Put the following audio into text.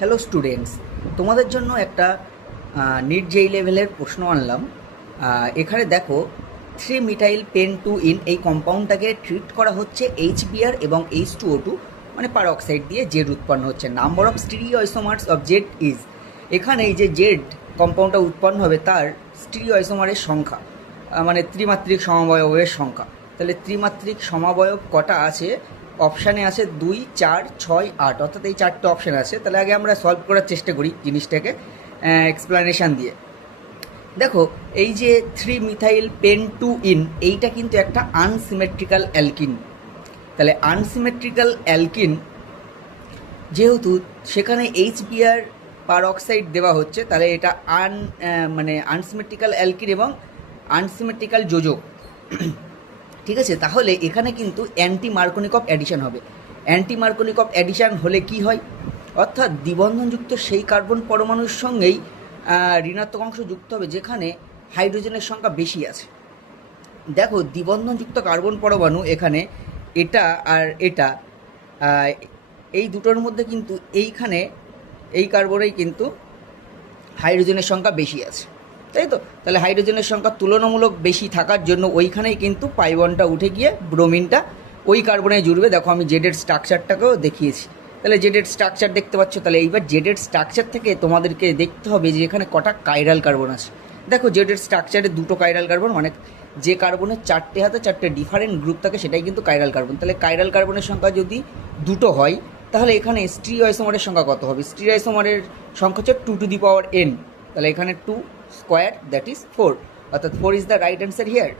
Hello students, তোমাদের জন্য একটা নিট জেই লেভেলের প্রশ্ন আনলাম। এখানে দেখো 3 মিথাইল পেন টু ইন এই কম্পাউন্ডটাকে ট্রিট করা হচ্ছে HBr এবং H2O2 মানে পারঅক্সাইড দিয়ে জেড উৎপন্ন হচ্ছে। Number of stereo isomers of Z is, এখানে এই যে জেড কম্পাউন্ডটা উৎপন্ন হবে তার স্টিরিও আইসোমারের সংখ্যা মানে ত্রিমাত্রিক সমবয়বের সংখ্যা। তাহলে ত্রিমাত্রিক সমবয়ব কটা আছে? অপশানে আছে 2, 4, 6, 8, অর্থাৎ এই 4টে অপশান আছে। তাহলে আগে আমরা সলভ করার চেষ্টা করি জিনিসটাকে এক্সপ্লানেশান দিয়ে। দেখো এই যে 3 মিথাইল পেন টু ইন এইটা কিন্তু একটা আনসিমেট্রিক্যাল অ্যালকিন। তাহলে আনসিমেট্রিক্যাল অ্যালকিন যেহেতু সেখানে HBr পারঅক্সাইড দেওয়া হচ্ছে, তাহলে এটা মানে আনসিমেট্রিক্যাল অ্যালকিন এবং আনসিমেট্রিক্যাল যোজক। ঠিক আছে, তাহলে এখানে কিন্তু অ্যান্টি মার্কোনিকভ অ্যাডিশন হবে। অ্যান্টি মার্কোনিকভ অ্যাডিশন হলে কি হয়? অর্থাৎ দ্বিবন্ধনযুক্ত সেই কার্বন পরমাণুর সঙ্গেই ঋণাত্মক অংশ যুক্ত হবে যেখানে হাইড্রোজেনের সংখ্যা বেশি আছে। দেখো দ্বিবন্ধনযুক্ত কার্বন পরমাণু এখানে এটা আর এটা, এই দুটোর মধ্যে কিন্তু এইখানে এই কার্বনেই কিন্তু হাইড্রোজেনের সংখ্যা বেশি আছে, তাই তো? তাহলে হাইড্রোজেনের সংখ্যা তুলনামূলক বেশি থাকার জন্য ওইখানেই কিন্তু পাইবনটা উঠে গিয়ে ব্রোমিনটা ওই কার্বনে জুড়বে। দেখো আমি জেডের স্ট্রাকচারটাকেও দেখিয়েছি। তাহলে জেডের স্ট্রাকচার দেখতে পাচ্ছ। তাহলে এইবার জেডের স্ট্রাকচার থেকে তোমাদেরকে দেখতে হবে যে এখানে কটা কাইরাল কার্বন আছে। দেখো জেডের স্ট্রাকচারে 2টো কাইরাল কার্বন, মানে যে কার্বনের 4টে হাতে 4টে ডিফারেন্ট গ্রুপ থাকে সেটাই কিন্তু কাইরাল কার্বন। তাহলে কাইরাল কার্বনের সংখ্যা যদি 2টো হয় তাহলে এখানে স্টিরিও আইসোমারের সংখ্যা কত হবে? স্টিরিও আইসোমারের সংখ্যা হচ্ছে 2 টু দি পাওয়ার n। তাহলে এখানে 2 স্কোয়ার দ্যাট ইজ 4, অর্থাৎ 4 is the right answer here.